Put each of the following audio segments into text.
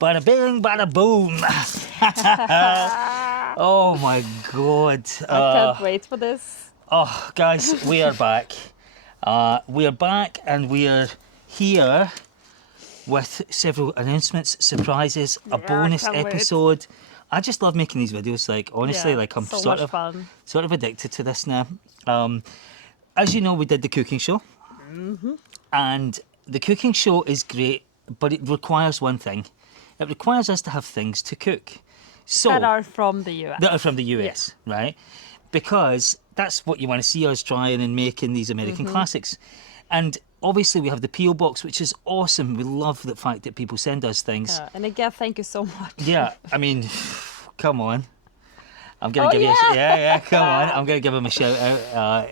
Bada bing, bada boom. Oh my God. I can't wait for this. Oh, guys, we are back. We are back and we are here with several announcements, surprises, a bonus can't wait. episode. I just love making these videos. Like, honestly, Yeah, like I'm so sort much fun. of addicted to this now. As you know, we did the cooking show. And the cooking show is great, but it requires one thing. It requires us to have things to cook. So That are from the US. that are from the US, right? Because that's what you want to see us trying and making these American classics. And obviously we have the P.O. box, which is awesome. We love the fact that people send us things. And again, thank you so much. Yeah, I mean, come on. I'm gonna Oh, give you yeah. come on. I'm gonna give him a shout out.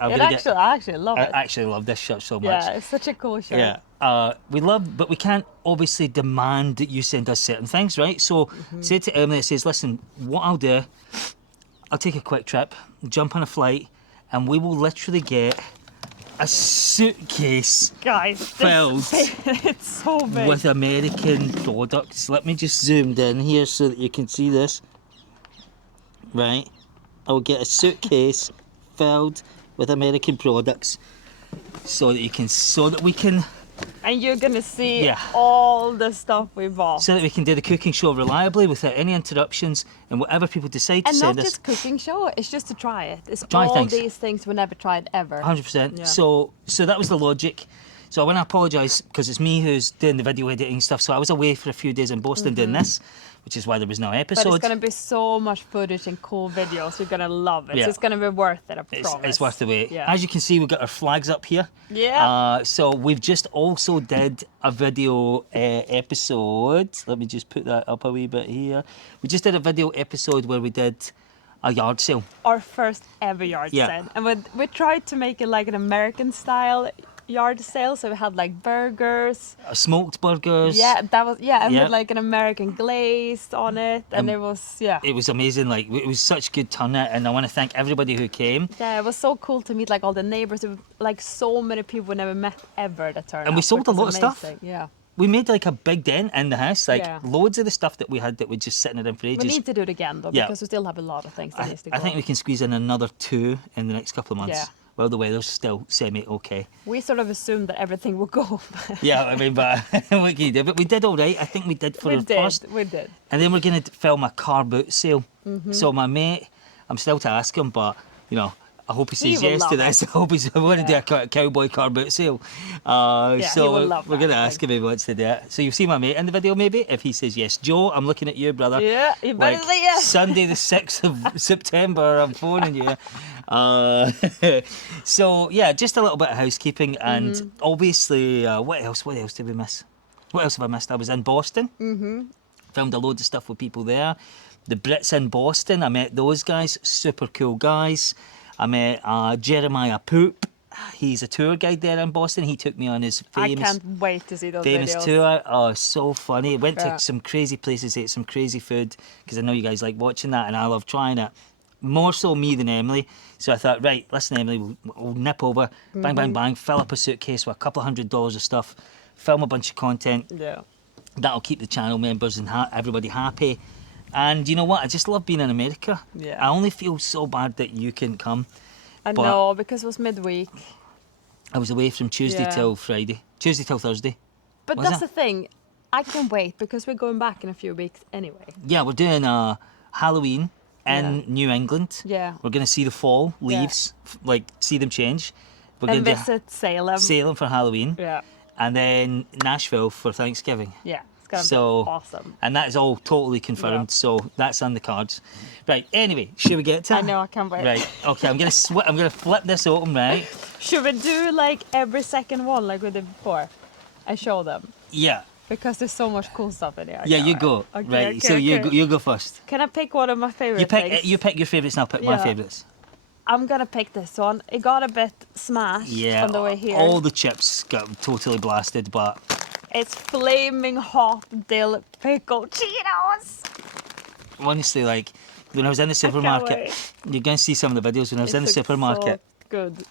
I'm gonna I actually love it. I actually love this shirt so much. Yeah, it's such a cool shirt. Yeah. We love, but we can't obviously demand that you send us certain things, right? So, say to Emelie, it says, listen, what I'll do, I'll take a quick trip, jump on a flight, and we will literally get a suitcase Guys, filled it's so big. with American products. Let me just zoom in here so that you can see this. Right? I'll get a suitcase filled with American products so that we can And you're gonna see Yeah. all the stuff we bought. so that we can do the cooking show reliably without any interruptions, and whatever people decide to And send not us. just cooking show, it's just to try it. It's Try all things. these things we never tried ever. 100%. Yeah. So that was the logic. So I want to apologise because it's me who's doing the video editing stuff. So I was away for a few days in Boston doing this, which is why there was no But episode. it's gonna be so much footage and cool videos. You're gonna love it. Yeah. So it's gonna be worth it, I promise. It's worth the wait. Yeah. As you can see, we've got our flags up here. Yeah. So we've just also did a video episode. Let me just put that up a wee bit here. We just did a video episode where we did a yard sale. Our first ever yard Yeah. sale. And we tried to make it like an American style yard sale. So we had like burgers. Smoked burgers. Yeah, that was, and Yeah. with like an American glaze on it. And it was, It was amazing. Like, it was such good turnout, and I want to thank everybody who came. Yeah, it was so cool to meet like all the neighbors. It was, like so many people we never met ever that turned And we up, sold which a was lot of stuff. amazing. Yeah. We made like a big dent in the house. Like, Yeah. loads of the stuff that we had that was just sitting around for ages. We need to do it again though, Yeah. because we still have a lot of things that needs to go. I think we can squeeze in another 2 in the next couple of months. Yeah. Well, the weather's still semi-okay. We sort of assumed that everything would go. Yeah, I mean, but what can you do? But we did all right. I think we did for we our did. first. We did. And then we're going to film a car boot sale. Mm-hmm. So my mate, I'm still to ask him, but, you know, I hope he says will yes to love this. it. I hope he's going to do a cowboy car boot sale. So he will love we're going to that, I ask him if he wants to do it. So you'll see my mate in the video maybe, if he says yes. Joe, I'm looking at you, brother. Yeah, you better say yes. Sunday the 6th of September, I'm phoning you. So, yeah, just a little bit of housekeeping. And Mm-hmm. obviously, what else did we miss? What else have I missed? I was in Boston. Filmed a load of stuff with people there. The Brits in Boston, I met those guys, super cool guys. I met Jeremiah Poop. He's a tour guide there in Boston. He took me on his I famous can't wait to see those famous videos. tour. Oh, so funny. Went Yeah. to some crazy places, ate some crazy food, because I know you guys like watching that and I love trying it. More so me than Emelie. So I thought, right, listen, Emelie, we'll nip over, bang, bang, bang, fill up a suitcase with a couple $100 of stuff, film a bunch of content. Yeah. That'll keep the channel members and everybody happy. And you know what? I just love being in America. Yeah. I only feel so bad that you couldn't come. I But- know, because it was midweek. I was away from Tuesday Yeah. till Friday. Tuesday till Thursday. But Was that's that? the thing. I can wait because we're going back in a few weeks anyway. Yeah, we're doing Halloween in Yeah. New England. Yeah. We're going to see the fall Yeah. leaves, like see them change. We're And going to visit Salem. Salem for Halloween. Yeah. And then Nashville for Thanksgiving. Yeah. It's gonna So, be awesome. And that is all totally confirmed, Yeah. so that's on the cards. Right, anyway, should we get to I it? know, I can't wait. Right, okay, I'm gonna flip this open, right? Should we do like every second one like we did before? And show them. Yeah, Because there's so much cool stuff in here. yeah, Okay, you alright. go. Okay, Right, okay, so okay. you go first. Can I pick one of my favorite things? You pick your favourites and I'll pick my Yeah. favourites. I'm gonna pick this one. It got a bit smashed Yeah, on the way here. all the chips got totally blasted, but It's flaming hot dill pickle Cheetos. honestly, like, when I was in the can't supermarket, wait. you're going to see some of the videos. When I was in the It looks supermarket, so good.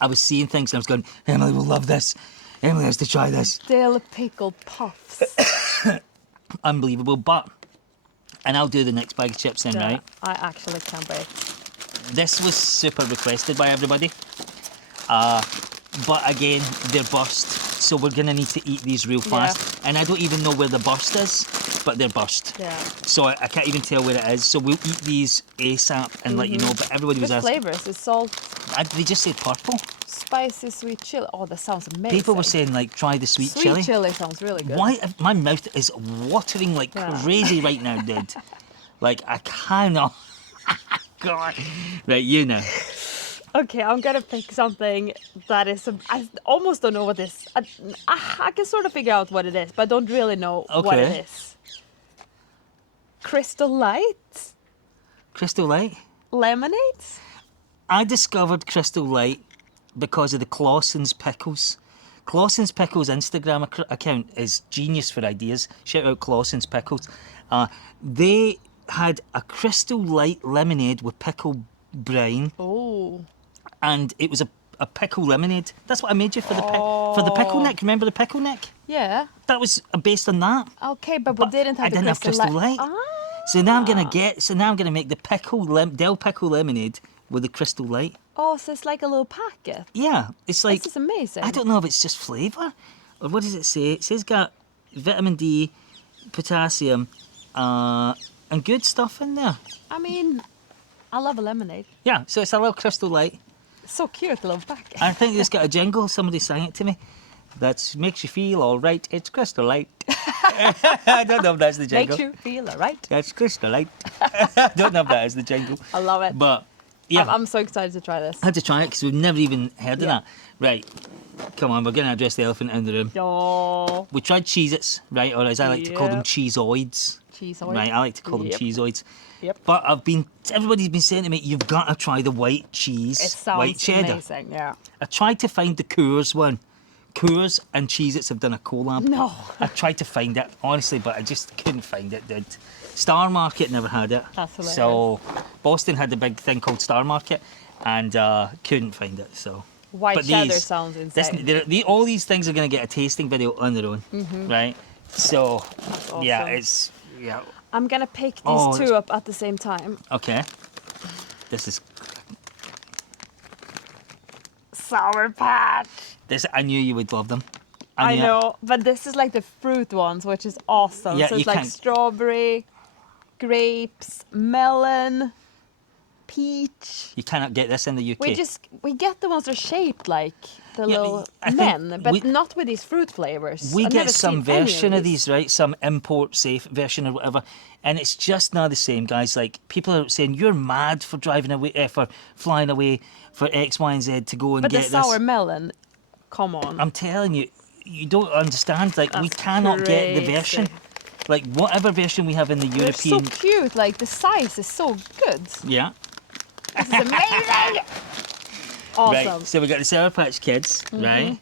I was seeing things and I was going, Emelie will love this. Emelie has to try this. Dill pickle puffs. unbelievable. But, and I'll do the next bag of chips then, Yeah, right? I actually can't wait. This was super requested by everybody. But again, they're burst, so we're gonna need to eat these real fast. And I don't even know where the burst is, but they're burst. Yeah. So I can't even tell where it is. So we'll eat these ASAP and let you know. But everybody was What asking. flavors? It's salt, They just said purple. spicy, sweet chili. Oh, that sounds amazing. People were saying like try the sweet sweet chili. chili sounds really good. Why? My mouth is watering like Yeah. crazy right now, dude. Like I cannot. God. Right, you know. Okay, I'm gonna pick something that is. I almost don't know what this. I can sort of figure out what it is, but I don't really know what Okay. it is. Crystal Light Crystal Light. lemonade. I discovered Crystal Light because of the Clausen's Pickles. Clausen's Pickles Instagram account is genius for ideas. Shout out Clausen's Pickles. They had a Crystal Light lemonade with pickle brine, Oh. and it was a pickle lemonade. That's what I made you for the pickle neck. Remember the pickle neck? Yeah. That was based on that. Okay, but we didn't have I the didn't have Crystal Light. Ah. So now I'm gonna make the Dill pickle lemonade with the Crystal Light. Oh, so it's like a little packet. Yeah, it's like This is amazing. I don't know if it's just flavour or what does it say? It says got vitamin D, potassium, and good stuff in there. I mean, I love a lemonade. Yeah, so it's a little Crystal Light. It's so cute, the little packet. I think it's got a jingle. Somebody sang it to me. That makes you feel all right. It's Crystal Light. I don't know if that's the jingle. Makes you feel alright. That's Crystal Light. I don't know if that is the jingle. I love it. But yeah, I'm so excited to try this. I had to try it because we've never even heard of Yeah. that. Right, come on, we're going to address the elephant in the room. Oh, We tried Cheez-Its, right, or as I like to call them, Yep. Cheez-Oids. Cheez-Oids. Right, I like to call them Yep. Cheez-Oids. Yep. But everybody's been saying to me, you've got to try the white cheese, It sounds white cheddar. amazing, yeah. I tried to find the Coors one. Coors and Cheez-Its have done a collab. No. I tried to find it, honestly, but I just couldn't find it, dude. Star Market never had it. That's hilarious. So Boston had the big thing called Star Market and couldn't find it, so. White But cheddar these- sounds This, insane. all these things are going to get a tasting video on their own, right? So, That's yeah, awesome. yeah, I'm gonna pick these Oh, two up at the same time. okay. This is, Sour Patch. I knew you would love them. I knew it. know, but this is like the fruit ones, which is awesome. Yeah, so you it's like can't- strawberry, grapes, melon, peach. You cannot get this in the UK. We get the ones that are shaped like the Yeah, little I think men, but we- not with these fruit flavors. We I've get never some seen any version of these, right? Some import safe version or whatever, and it's just not the same, guys. Like people are saying, you're mad for driving away, for flying away for X, Y, and Z to go and But the get sour this. melon, come on. I'm telling you, you don't understand. Like we That's cannot get the crazy. version. Like whatever version we have in the They're so European. cute. Like the size is so good. Yeah. This is amazing. Awesome. Right. So we got the Sour Patch Kids, right?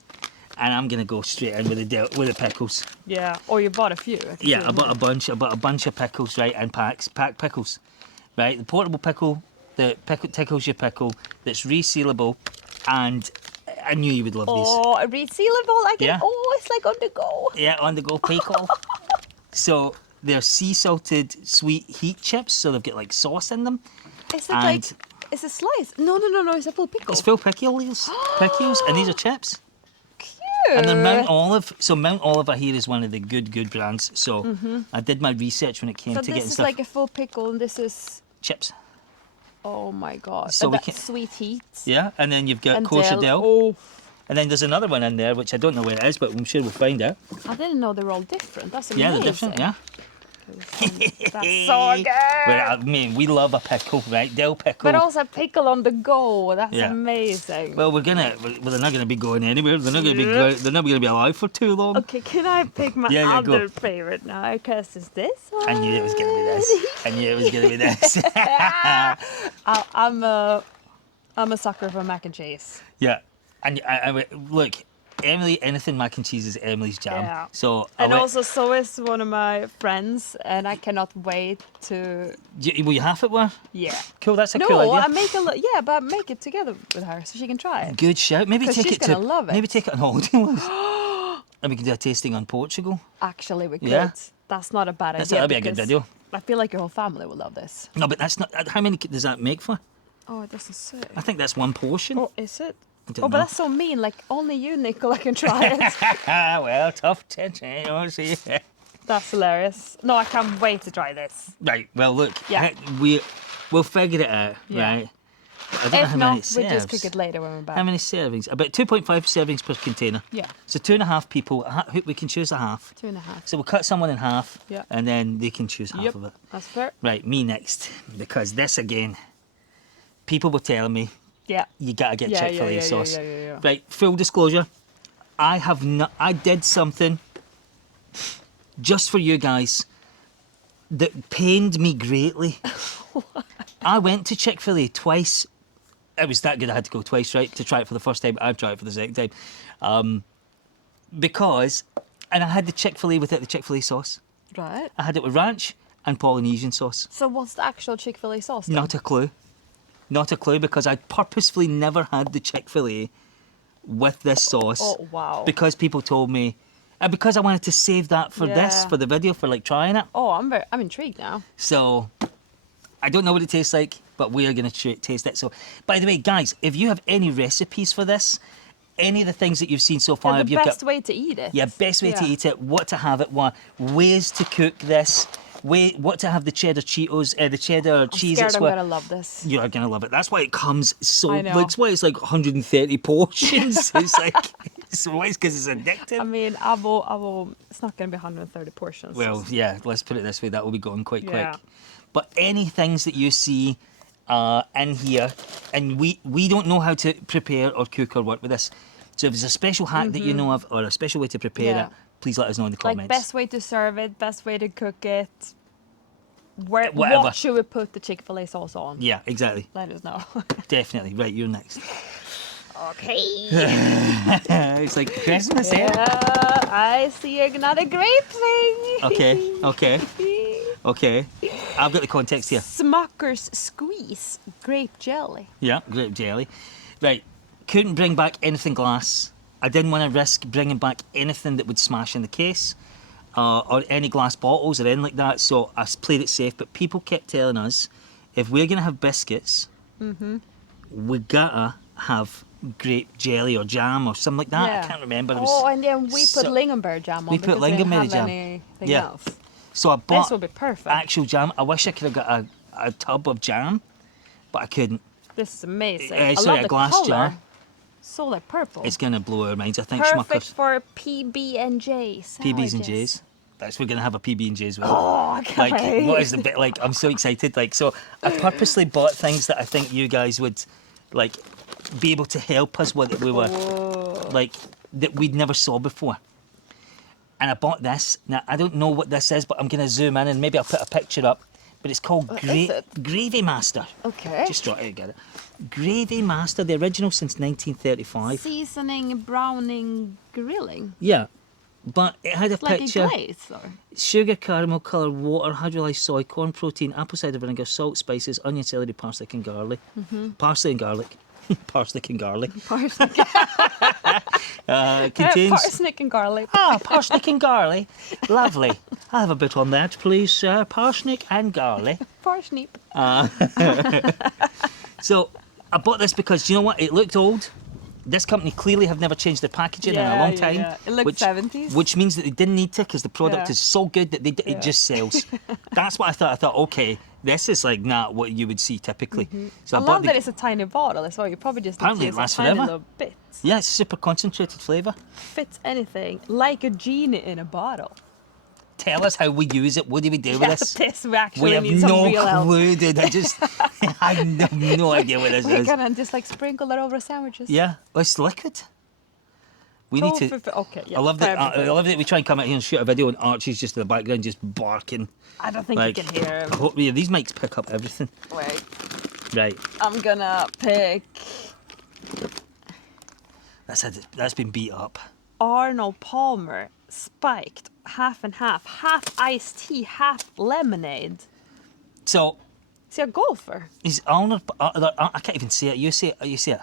And I'm gonna go straight in with the pickles. Yeah. Or you bought a few. Yeah, I bought a bunch. I bought a bunch of pickles, right, and packed pickles, right. The portable pickle, the pickle tickles your pickle. That's resealable, and I knew you would love these. Oh, resealable. I can. Yeah. Oh, it's like on the go. Yeah, on the go pickle. So they're sea salted sweet heat chips, so they've got like sauce in them. Is it And- like? Is it sliced? No. It's a full pickle. It's full pickles, and these are chips. Cute. And they're Mount Olive. So Mount Olive, I hear, is one of the good brands. So I did my research when it came So to this getting is stuff. like a full pickle, and this is. Chips. Oh my god. So And we that can- sweet heat. Yeah, and then you've got And kosher Dill. Dill. Oh, And then there's another one in there, which I don't know where it is, but I'm sure we'll find out. I didn't know they were all different. That's amazing. Yeah, they're different, yeah. That's so good. Well, I mean, we love a pickle, right? Dill pickle. But also pickle on the go. That's Yeah. amazing. Well, they're not going to be going anywhere. They're not going to be. They're not going to be alive for too long. Okay, can I pick my Yeah, go. other favorite now? Because it's this one. I knew it was going to be this. I knew it was going to be this. I'm a sucker for mac and cheese. Yeah, and look, Emelie, anything mac and cheese is Emelie's jam. Yeah. So And also, so is one of my friends, and I cannot wait to. will you half it, were? Yeah. Cool, that's a No, cool idea. I make but I make it together with her so she can try it. Good shout. Maybe 'Cause take she's it to. gonna love it. Maybe take it on holiday with us. And we can do a tasting on Portugal. Actually, we could. Yeah. That's not a bad idea. That'd be a good because video. I feel like your whole family will love this. No, but that's not. How many does that make for? Oh, it doesn't say. I think that's one portion. Oh, is it? don't Oh, but know. that's so mean. Like, only you, Nicola, can try it. Well, tough tension. You see. That's hilarious. No, I can't wait to try this. Right. Well, look. Yeah. We'll figure it out. Yeah. Right. I don't know If how not, many we just serves. cook it later when we're back. How many servings? About 2.5 servings per container. Yeah. So 2.5 people. We can choose a half. 2.5. So we'll cut someone in half. Yeah. And then they can choose half Yep, of it. that's fair. Right. Me next, because this again. People were telling me Yeah. you gotta get Yeah, Chick-fil-A yeah, sauce. yeah. Right. Full disclosure. I did something just for you guys that pained me greatly. I went to Chick-fil-A twice. It was that good I had to go twice, right, to try it for the first time. I've tried it for the second time. And I had the Chick-fil-A without the Chick-fil-A sauce. Right. I had it with ranch and Polynesian sauce. So what's the actual Chick-fil-A sauce then? Not a clue. Not a clue, because I purposefully never had the Chick-fil-A with this sauce. Oh, wow. Because people told me, and because I wanted to save that for this, Yeah. for the video, for like trying it. Oh, I'm intrigued now. So, I don't know what it tastes like, but we are going to taste it. So, by the way, guys, if you have any recipes for this, any of the things that you've seen so far, And if the you've best got, way to eat it. yeah, best way to Yeah. eat it, what to have it, ways to cook this, what to have the cheddar Cheetos, the cheddar I'm Cheez-Its scared I'm with. gonna love this. You're gonna love it. That's why it comes so. I know. That's why it's like 130 portions. It's like it's because it's addictive. I mean, I will. It's not gonna be 130 portions. Well, yeah. Let's put it this way. That will be going quite Yeah. quick. But any things that you see in here, and we don't know how to prepare or cook or work with this. So if there's a special hack that you know of or a special way to prepare Yeah. it, please let us know in the comments. like best way to serve it, best way to cook it. Whatever. What should we put the Chick-fil-A sauce on? Yeah, exactly. Let us know. Definitely. Right, you're next. Okay. It's like Christmas, eh? I see another grape thing. Okay. Okay. I've got the context here. Smucker's Squeeze grape jelly. Yeah, grape jelly. Right, couldn't bring back anything glass. I didn't want to risk bringing back anything that would smash in the case or any glass bottles or anything like that, so I played it safe. But people kept telling us, if we're going to have biscuits, we gotta have grape jelly or jam or something like that. Yeah. I can't remember. It was Oh, and then we put so- lingonberry jam on. we put because we didn't lingonberry have jam. anything Yeah. else. So I This bought will be perfect. actual jam. I wish I could have got a tub of jam, but I couldn't. This is amazing. sorry, I love a the glass color. jar. So like purple. It's gonna blow our minds. I think perfect Schmuckers. for PB&J. PBs and J's. That's we're gonna have a PB and J's with. Oh, I can't Like, wait. what is the bit like? I'm so excited. Like, so I purposely bought things that I think you guys would like be able to help us with. That we were like that we'd never saw before. And I bought this. Now I don't know what this is, but I'm gonna zoom in and maybe I'll put a picture up. But it's called is it? Gravy Master. Okay. Just try to get it. Gravy Master, the original since 1935. Seasoning, browning, grilling. Yeah, but it had a Like picture. a glaze, or Sugar, caramel, coloured water, hydrolyzed soy, corn protein, apple cider vinegar, salt, spices, onion, celery, parsnic and garlic. Parsley and garlic. Parsnic and garlic. parsnip. Contains... Parsnip and garlic. Ah, parsnic and garlic. Lovely. I'll have a bit on that, please, sir. Parsnic and garlic. Parsnip. So, I bought this because, you know what? It looked old. This company clearly have never changed their packaging in a long time. Yeah. It looked which, 70s. Which means that they didn't need to because the product Yeah. is so good that it just sells. That's what I thought. I thought, okay, this is like not what you would see typically. So I I bought love the... that it's a tiny bottle as well. You probably just need Apparently to it use lasts a tiny forever. little bit. Yeah, it's super concentrated flavour. Fits anything. Like a genie in a bottle. Tell us how we use it. What do we do with this? This we actually We have need some no real help. clue, dude. I have no idea what this We're is. gonna just like sprinkle that over sandwiches. Yeah, well, it's liquid. We need to... Okay, yeah. I love that. perfect. I love that we try and come out here and shoot a video and Archie's just in the background, just barking. I don't think Like, you can hear him. I hope these mics pick up everything. Wait, Right, I'm gonna pick that's been beat up. Arnold Palmer spiked half and half iced tea, half lemonade. So Is he a golfer? is Arnold? I can't even say it. You say it. You say it.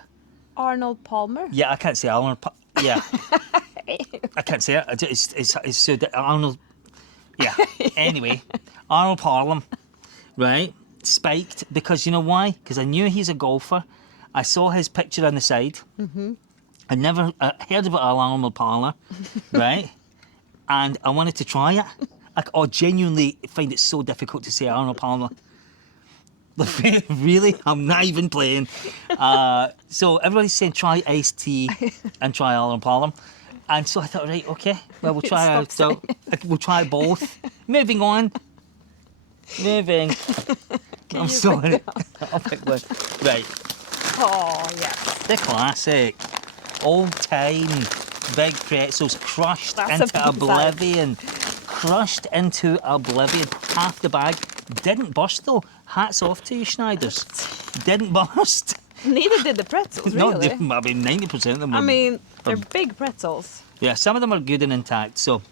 Arnold Palmer? Yeah, I can't say Arnold. Yeah, I can't say it. It's so Arnold. Yeah. Anyway, Arnold Parham, right? Spiked because you know why? Because I knew he's a golfer. I saw his picture on the side. Mm-hmm. I never heard about Arnold Parham, right? And I wanted to try it. I genuinely find it so difficult to say Arnold Palmer. Like, really? I'm not even playing. So everybody's saying try iced tea and try Arnold Palmer. And so I thought, right, okay, well, we'll try Stop out. So we'll try both. Moving on. Moving. I'm sorry. I'll pick one. Right. Oh, yes. The classic. Old time. Big pretzels crushed That's a into big bag. oblivion. Crushed into oblivion. Half the bag. Didn't burst though. Hats off to you, Schneiders. Didn't burst. Neither did the pretzels, No, really. I mean 90% of them were. I mean, they're big pretzels. Yeah, some of them are good and intact. So,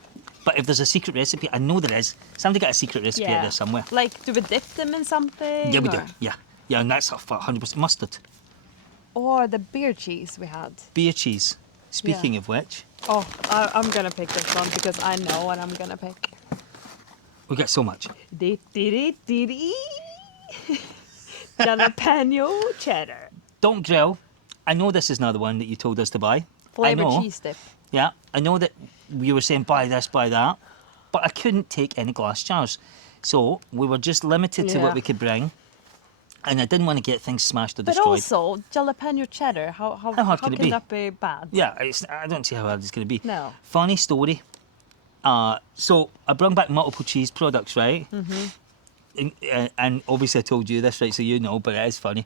but if there's a secret recipe, I know there is. Somebody got a secret recipe out there somewhere. Like, do we dip them in something? Yeah, we do. or- Yeah, yeah, and that's 100% mustard. Or the beer cheese we had. Beer cheese. Speaking of which, Oh, I'm gonna pick this one because I know what I'm gonna pick. we got so much. Jalapeno cheddar. Don't grill. I know this is another one that you told us to buy. Flavored I know. cheese dip. Yeah, I know that you were saying buy this, buy that, but I couldn't take any glass jars. So we were just limited to what Yeah. we could bring. And I didn't want to get things smashed or But destroyed. also, jalapeno cheddar, how hard can it can be? that be bad? Yeah, I don't see how hard it's going to be. No. Funny story. So I brought back multiple cheese products, right? Mm-hmm. And obviously I told you this, right? So you know, but it is funny.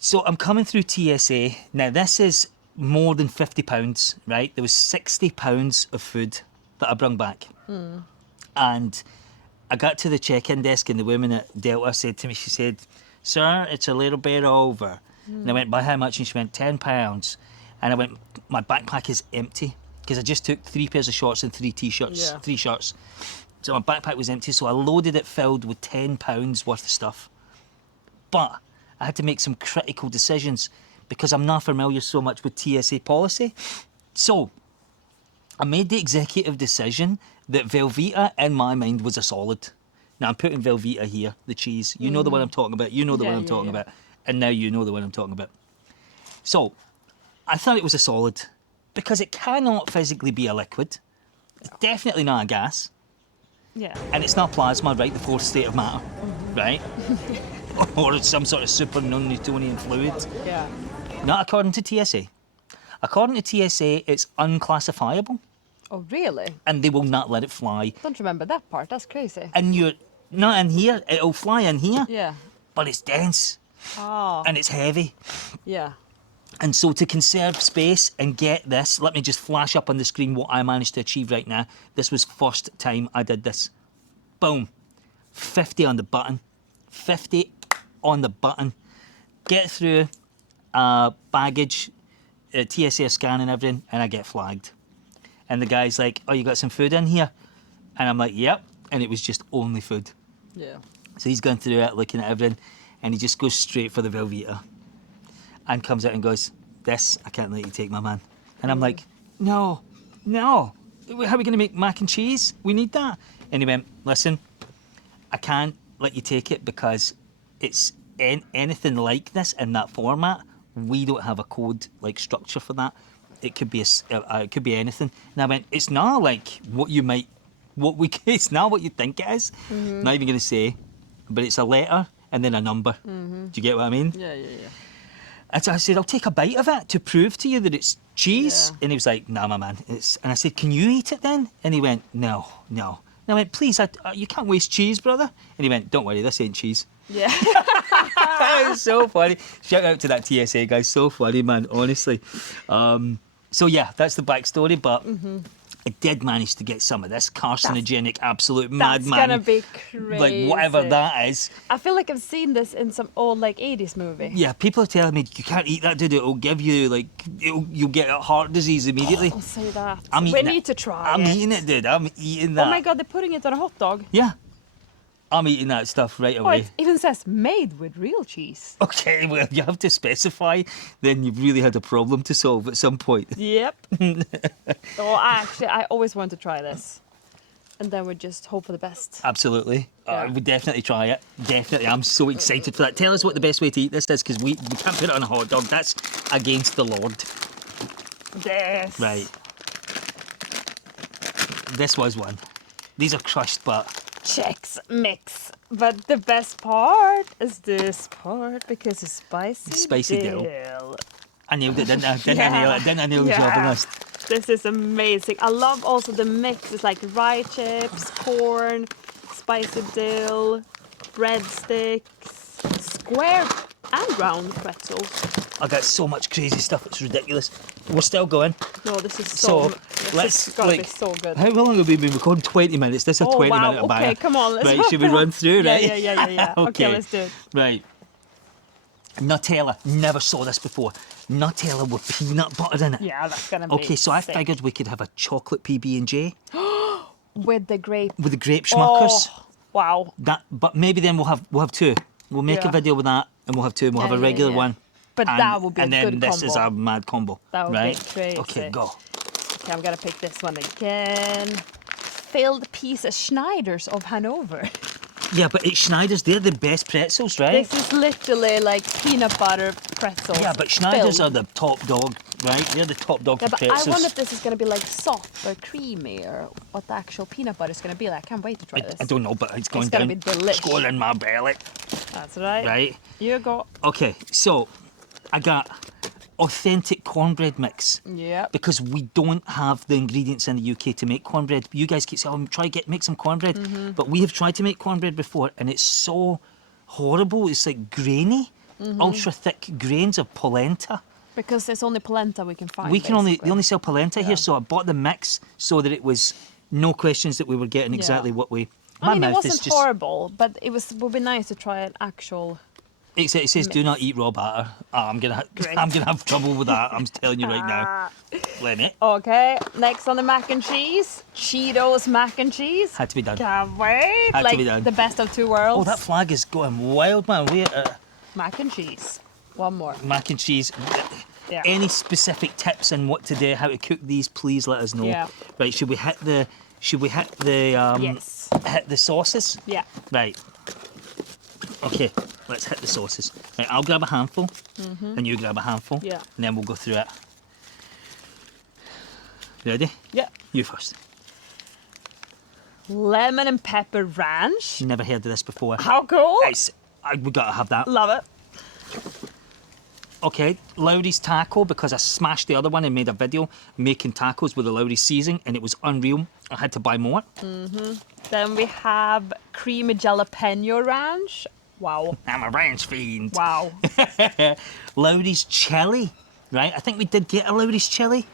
So I'm coming through TSA. Now this is more than £50, right? There was £60 of food that I brought back. And I got to the check-in desk and the woman at Delta said to me, she said, "Sir, it's a little bit over." And I went, "By how much?" And she went, £10. And I went, "My backpack is empty." Because I just took 3 pairs of shorts and 3 t-shirts, Yeah. 3 shirts. So my backpack was empty, so I loaded it filled with £10 worth of stuff. But I had to make some critical decisions because I'm not familiar so much with TSA policy. So I made the executive decision that Velveeta, in my mind, was a solid. Now I'm putting Velveeta here, the cheese. You know the one I'm talking about. You know the Yeah, one I'm yeah, talking yeah. about. And now you know the one I'm talking about. So I thought it was a solid because it cannot physically be a liquid. It's definitely not a gas. Yeah. And it's not plasma, right? The fourth state of matter, right? Or it's some sort of super non-Newtonian fluid. Yeah. Not according to TSA. According to TSA, it's unclassifiable Oh, really? and they will not let it fly. Don't remember that part. That's crazy. And you're not in here, it'll fly in here, Yeah. but it's dense Oh. and it's heavy. Yeah. And so to conserve space and get this, let me just flash up on the screen what I managed to achieve right now. This was first time I did this. Boom. 50 on the button. 50 on the button. Get through baggage, TSA scan and everything, and I get flagged. And the guy's like, "Oh, you got some food in here?" And I'm like, "Yep." And it was just only food. Yeah. So he's going through it, looking at everything, and he just goes straight for the Velveeta. And comes out and goes, "This, I can't let you take, my man." And I'm like, no. How are we going to make mac and cheese? We need that. And he went, "Listen, I can't let you take it because it's anything like this in that format. We don't have a code like structure for that. It could be it could be anything." And I went, "It's not like it's not what you think it is." Not even going to say, but it's a letter and then a number. Do you get what I mean? Yeah. And so I said, "I'll take a bite of it to prove to you that it's cheese." Yeah. And he was like, "Nah, my man." And I said, "Can you eat it then?" And he went, No. And I went, "Please, you can't waste cheese, brother." And he went, "Don't worry, this ain't cheese." Yeah. That was so funny. Shout out to that TSA guy. So funny, man, honestly. So yeah, that's the backstory, but I did manage to get some of this carcinogenic, absolute That's madman. gonna be crazy. Like whatever that is. I feel like I've seen this in some old like 80s movie. Yeah, people are telling me you can't eat that, dude. It'll give you like you'll get heart disease immediately. Don't say that. I'm We eating need it. to try I'm it. eating it, dude. I'm eating that. Oh my god, they're putting it on a hot dog. Yeah, I'm eating that stuff right Oh, away. it even says made with real cheese. Okay, well, you have to specify. Then you've really had a problem to solve at some point. Yep. Oh, actually, I always want to try this. And then we just hope for the best. Absolutely. Yeah. I would definitely try it. Definitely. I'm so excited for that. Tell us what the best way to eat this is, because we can't put it on a hot dog. That's against the Lord. Yes. Right. This was one. These are crushed, but... Chex Mix. But the best part is this part, because it's spicy dill. I nailed it, didn't I? Didn't I nail it? Didn't I nail the shopping list? This is amazing. I love also the mix. It's like rye chips, corn, spicy dill, breadsticks, square and round pretzels. I got so much crazy stuff, it's ridiculous. We're still going. No, this is So, this is gonna be so good. How long have we been recording? 20 minutes. This is a 20 minute Okay, banger. come on, let's Right, should we run through, right? Yeah. Okay, let's do it. Right. Nutella. Never saw this before. Nutella with peanut butter in it. Yeah, that's gonna be Okay, so I sick. figured we could have a chocolate PB&J With the grape. with the grape schmuckers. Oh, wow. But maybe then we'll have two. We'll make a Yeah. video with that, and we'll have two, and we'll have a Yeah, regular yeah. one. But that would be a and then good this is a combo. mad combo. That would be right? crazy. Okay, go. Okay, I'm gonna pick this one again. Filled pieces Schneiders of Hanover. Yeah, but it's Schneider's. They're the best pretzels, right? This is literally like peanut butter pretzels. Yeah, but Schneider's filled. are the top dog, right? They're the top dog Yeah, for but pretzels. I wonder if this is gonna be like soft or creamy, or what the actual peanut butter is gonna be like. I can't wait to try this. I don't know, but it's going gonna down. be delish. It's going in my belly, That's right. right? You go. Okay, so I got authentic cornbread mix. Yeah. Because we don't have the ingredients in the UK to make cornbread. You guys keep saying, make some cornbread. Mm-hmm. But we have tried to make cornbread before, and it's so horrible. It's like grainy, Mm-hmm. ultra thick grains of polenta. Because it's only polenta we can find. They only sell polenta Yeah. here, so I bought the mix so that it was no questions that we were getting exactly what we... I mean, it mouth is wasn't just... horrible, but would be nice to try an actual. It says do not eat raw batter. Oh, I'm gonna have trouble with that. I'm telling you right now. Let me. Okay, next on the mac and cheese, Cheetos mac and cheese. Had to be done. Can't wait. Had to be done. The best of two worlds. Oh, that flag is going wild, man. Mac and cheese. One more. Mac and cheese. Yeah. Any specific tips on what to do, how to cook these? Please let us know. Yeah. Right. Should we hit the Yes. hit the sauces? Yeah. Right. Okay. Let's hit the sauces. Right. I'll grab a handful, and you grab a handful. Yeah. And then we'll go through it. Ready? Yeah. You first. Lemon and pepper ranch. Never heard of this before. How cool. We gotta have that. Love it. Okay, Lowry's taco, because I smashed the other one and made a video making tacos with the Lowry seasoning, and it was unreal. I had to buy more. Then we have creamy jalapeno ranch. Wow. I'm a ranch fiend. Wow. Lowry's chili, right? I think we did get a Lowry's chili,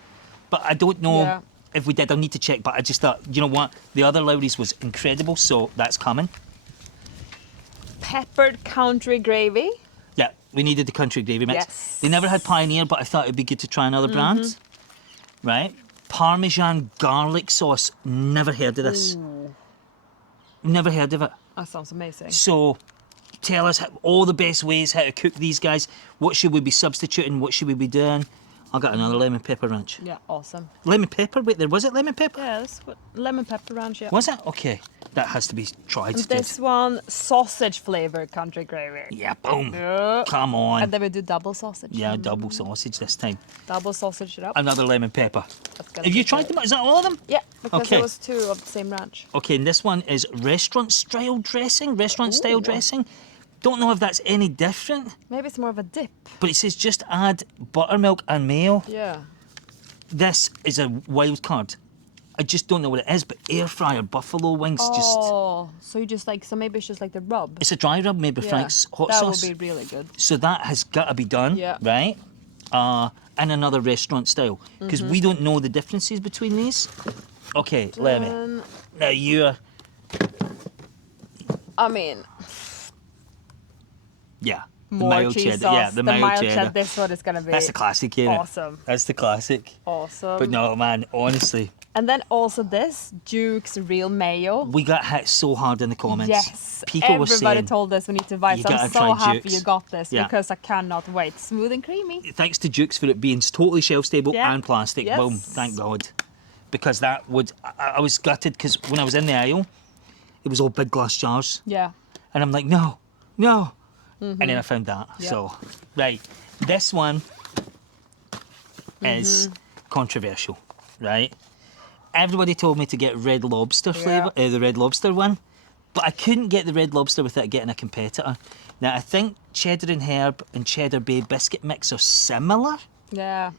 but I don't know Yeah. if we did. I'll need to check, but I just thought, you know what? The other Lowry's was incredible, so that's coming. Peppered country gravy. Yeah, we needed the country gravy mix. Yes. They never had Pioneer, but I thought it'd be good to try another brand. Right? Parmesan garlic sauce. Never heard of this. Never heard of it. That sounds amazing. So tell us all the best ways how to cook these guys. What should we be substituting? What should we be doing? I got another lemon pepper ranch. Yeah, awesome. Lemon pepper? Wait, was it lemon pepper? Yeah, that's what lemon pepper ranch. Yeah. Was it? Okay. That has to be tried. And this one, sausage flavored country gravy. Yeah, boom. Yeah. Come on. And then we do double sausage. Yeah, double sausage this time. Double sausage it up. Another lemon pepper. That's gonna Have be you tried good. them? Is that all of them? Yeah, because Okay. there was two of the same ranch. Okay, and this one is restaurant style dressing. Don't know if that's any different, Maybe it's more of a dip. but it says just add buttermilk and mayo. Yeah. This is a wild card. I just don't know what it is, but air fryer buffalo wings just... Oh, so you just like, so maybe it's just like the rub. It's a dry rub made with Frank's hot that sauce. would be really good. So that has got to be done, Yeah. right? And another restaurant style, because we don't know the differences between these. Okay, let me. Then, Now you're... I mean, Yeah. more mild cheese cheddar. sauce. Yeah, the mild cheddar. This one is gonna be That's the classic, innit? awesome. That's the classic. Awesome. But no, man, honestly, And then also this Duke's real mayo. we got hit so hard in the comments. Yes. People were Everybody saying, told us we need to buy. "You So I'm gotta so try happy Duke's." you got this Yeah. because I cannot wait. Smooth and creamy. thanks to Jukes for it being totally shelf stable Yeah. and plastic. Yes. Boom, thank God. because that would. I was gutted because when I was in the aisle, it was all big glass jars. Yeah. And I'm like, no. And then I found that. Yep. So, right. This one is controversial, right? Everybody told me to get Red Lobster flavour, the Red Lobster one. But I couldn't get the Red Lobster without getting a competitor. Now, I think Cheddar and Herb and Cheddar Bay biscuit mix are similar. Yeah.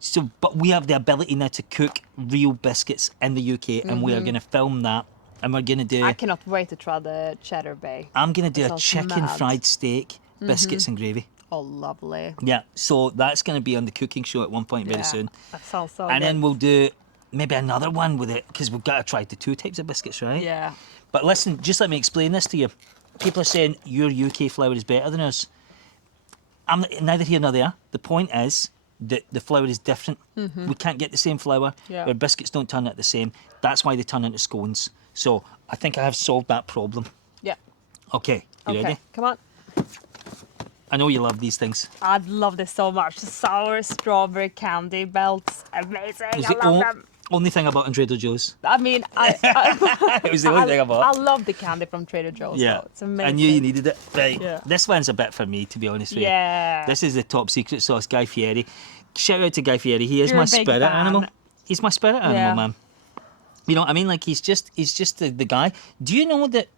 So, but we have the ability now to cook real biscuits in the UK, and we are going to film that, and we're going to do. I cannot wait to try the Cheddar Bay. I'm going to do a sounds chicken mad. fried steak, biscuits and gravy. Oh, lovely. Yeah, so that's going to be on the cooking show at one point very Yeah, soon. That sounds so And good. then we'll do maybe another one with it, because we've got to try the 2 types of biscuits, right? Yeah. But listen, just let me explain this to you. People are saying your UK flour is better than ours. I'm neither here nor there. The point is that the flour is different. We can't get the same flour. Yeah. Our biscuits don't turn out the same. That's why they turn into scones. So I think I have solved that problem. Yeah. Okay, you ready? Come on. I know you love these things. I love this so much. The sour strawberry candy belts. Amazing. It was I the love them. only thing I bought in Trader Joe's. I mean, It was the only thing I bought. I love the candy from Trader Joe's. Yeah, So it's amazing. I knew you needed it. Right, Yeah. this one's a bit for me, to be honest with you. Yeah. This is the top secret sauce, Guy Fieri. Shout out to Guy Fieri. He is You're my a big spirit fan. animal. He's my spirit animal, Yeah. man. You know what I mean? Like he's just the guy. Do you know that?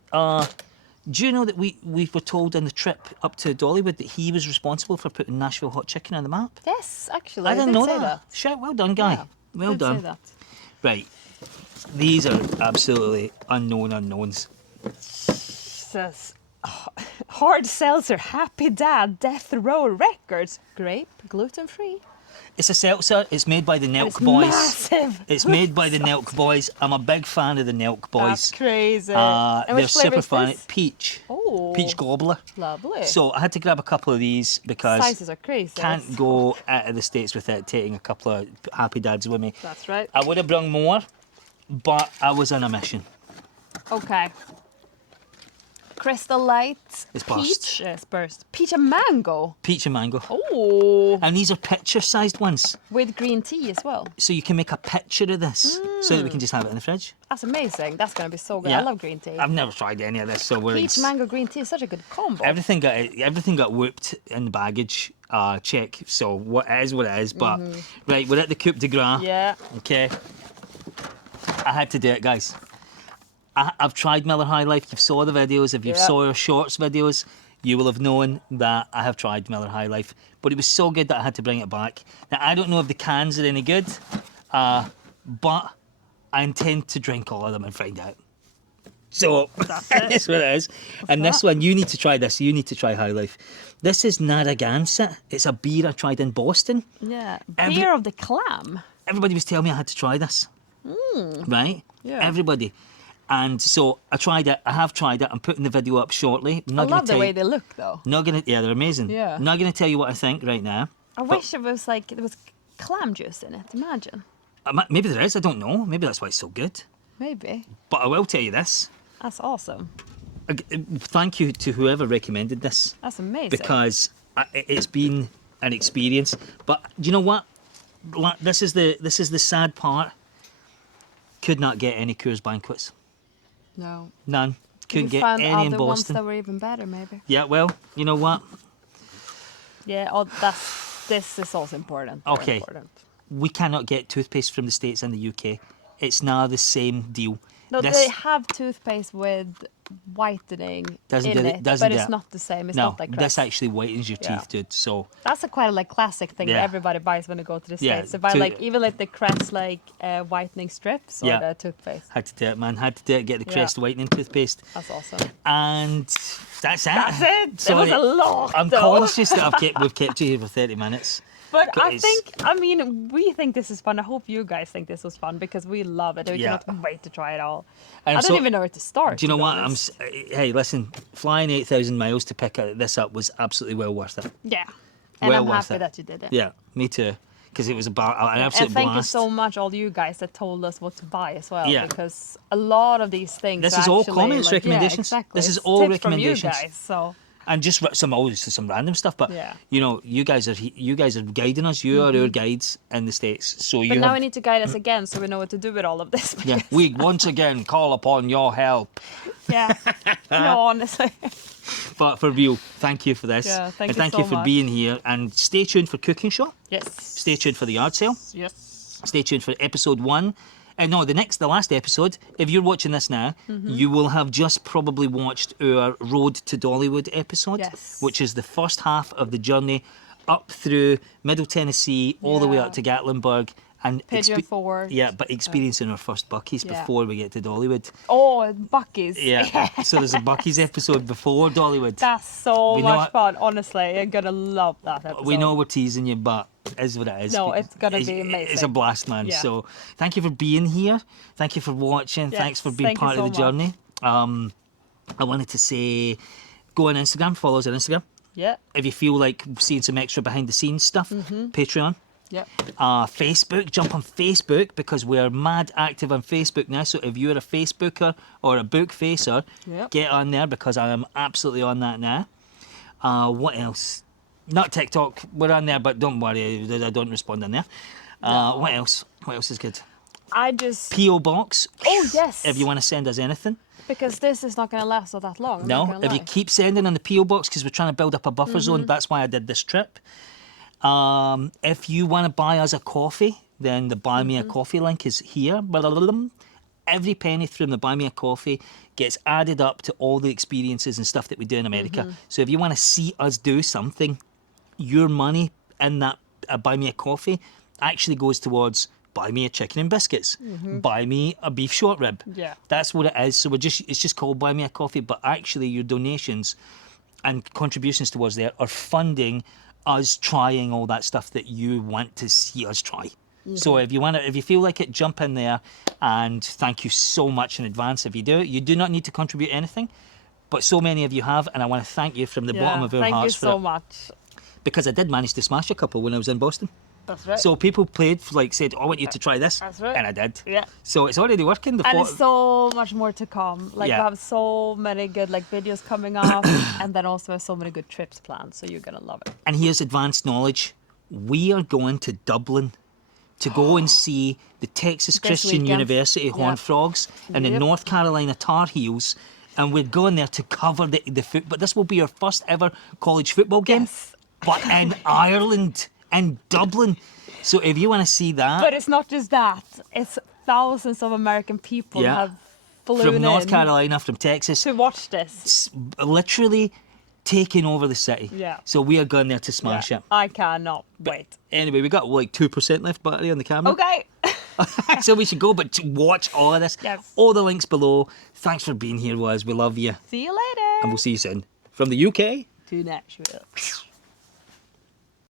We were told on the trip up to Dollywood that he was responsible for putting Nashville hot chicken on the map? Yes, actually. I didn't did know say that. Shout, well done, Guy. Yeah, Well did done. Say that. Right, these are absolutely unknown unknowns. Says hard seltzer, Happy Dad, Death Row Records, grape, gluten free. It's a seltzer. It's made by the Nelk It's Boys. massive. It's made by the Nelk Boys. I'm a big fan of the Nelk Boys. That's crazy. They're and which flavor super is fun. this? Peach. Oh, Peach gobbler. lovely. So I had to grab a couple of these because Sizes are crazy. can't go out of the States without taking a couple of Happy Dads with me. That's right. I would have brung more, but I was on a mission. Okay. Crystal Light, It's peach, burst. yes, burst, peach and mango. Peach and mango. Oh, And these are picture-sized ones. with green tea as well. So you can make a picture of this so that we can just have it in the fridge. That's amazing. That's gonna be so good. Yeah. I love green tea. I've never tried any of this, so we're Peach, mango, green tea is such a good combo. everything got whooped in the baggage check. So what it is what it is. But right, we're at the Coupe de Gras. Yeah. Okay. I had to do it, guys. I've tried Miller High Life. You've saw the videos. If you Yeah. saw our shorts videos, you will have known that I have tried Miller High Life. But it was so good that I had to bring it back. Now, I don't know if the cans are any good, but I intend to drink all of them and find out. So, that's what it is. And this one, you need to try this. You need to try High Life. This is Narragansett. It's a beer I tried in Boston. Yeah. Every- Beer of the clam. Everybody was telling me I had to try this. Right? Yeah. Everybody. And so I tried it. I have tried it. I'm putting the video up shortly. I'm I not going love to the tell way you. they look though. Yeah, they're amazing. Yeah. I'm not going to tell you what I think right now. I wish it was like there was clam juice in it. Imagine. Maybe there is. I don't know. Maybe that's why it's so good. Maybe. But I will tell you this. That's awesome. Thank you to whoever recommended this That's amazing. because it's been an experience. But do you know what? This is the sad part. Could not get any Coors banquets. no. None. Couldn't You get found any in other ones Boston. that were even better, maybe. Yeah, well, you know what? Yeah. Oh, this is also important. Very Okay. important. We cannot get toothpaste from the States and the UK. It's now the same deal. No, This- they have toothpaste with whitening Doesn't in do it- it, doesn't but do it's it. not the same. It's no, not like this Crest. actually whitens your Yeah. teeth, dude. So That's a quite like classic thing Yeah. that everybody buys when they go to the Yeah, States. They buy to- like even like the Crest like whitening strips or Yeah. the toothpaste. had to do it, man. Had to do it. Get the Yeah. Crest whitening toothpaste, That's awesome. and that's it. That's it. It Sorry. was a lot. I'm though. conscious that we've kept you here for 30 minutes. But I Guys. think, I mean, we think this is fun. I hope you guys think this was fun because we love it. We Yeah. cannot wait to try it all. And I so- don't even know where to start. Do you know to be what? honest. Hey, listen, flying 8,000 miles to pick this up was absolutely well worth it. Yeah. And Well I'm worth happy it. that you did it. Yeah, me too. Because it was an absolute And thank you blast. so much, all you guys that told us what to buy as well. Yeah. Because a lot of these things. This are is all actually, comments, like, recommendations. Yeah, exactly. This is It's all tips recommendations. From you guys, so and just some random stuff. But Yeah. you know, you guys are guiding us. You are our guides in the States. So But now we need to guide us again, so we know what to do with all of this. yeah, we once again call upon your help. Yeah. No, honestly. But for real, thank you for this. Yeah, thank and you thank so you for much. being here. And stay tuned for Cooking Show. Yes. Stay tuned for the yard sale. Yes. Stay tuned for episode 1. No, the last episode. If you're watching this now, you will have just probably watched our Road to Dollywood episode, Yes. which is the first half of the journey up through Middle Tennessee, all the way Yeah. up to Gatlinburg, and Pigeon Forge. Yeah, but experiencing our first Buc-ee's Yeah. before we get to Dollywood. Oh, Buc-ee's. Yeah. So there's a Buc-ee's episode before Dollywood. That's so We know much it- fun. Honestly, you're gonna love that episode. We know we're teasing you, but it is what it is. No, it's gonna be amazing. It's a blast, man. Yeah. So thank you for being here. Thank you for watching. Yes, Thanks for being thank you part of the so journey. I wanted to say, go on Instagram, follow us on Instagram. Yeah. If you feel like seeing some extra behind the scenes stuff, Patreon. Yeah. Facebook, jump on Facebook because we're mad active on Facebook now. So if you're a Facebooker or a book facer, Yep. get on there because I am absolutely on that now. What else? Not TikTok. We're on there, but don't worry, I don't respond on there. What else? What else is good? I just P.O. Box. Oh, yes. If you want to send us anything. because this is not gonna last all that long. I'm not No, gonna if you lie. keep sending on the P.O. Box because we're trying to build up a buffer zone. That's why I did this trip. If you want to buy us a coffee, then the Buy Me a Coffee link is here. Every penny from the Buy Me a Coffee gets added up to all the experiences and stuff that we do in America. So if you want to see us do something, your money in that Buy Me a Coffee actually goes towards buy me a chicken and biscuits, buy me a beef short rib. Yeah. That's what it is. So it's just called Buy Me a Coffee, but actually your donations and contributions towards there are funding us trying all that stuff that you want to see us try. So if you feel like it, jump in there, and thank you so much in advance if you do. You do not need to contribute anything, but so many of you have, and I want to thank you from the bottom of our Thank you hearts for so it. much. Because I did manage to smash a couple when I was in Boston. That's right. So people said, I want you to try this. That's right. And I did. Yeah. So it's already working. And there's so much more to come. Like Yeah. we have so many good videos coming up, and then also so many good trips planned. So you're gonna love it. And here's advanced knowledge. We are going to Dublin to go and see the Texas Christian weekend. University Horned Yep. Frogs and the Yep. North Carolina Tar Heels. And we're going there to cover the foot. But this will be our first ever college football game. Yes. But in Ireland, in Dublin. So if you want to see that, But it's not just that. It's thousands of American people Yeah. have flown from North in Carolina, from Texas, to watch this. literally taking over the city. Yeah. So we are going there to smash it. I cannot wait. Anyway, we got like 2% left battery on the camera. Okay. So we should go, but to watch all of this. Yes. All the links below. Thanks for being here, Waz. We love you. See you later. And we'll see you soon. From the UK. To Nashville.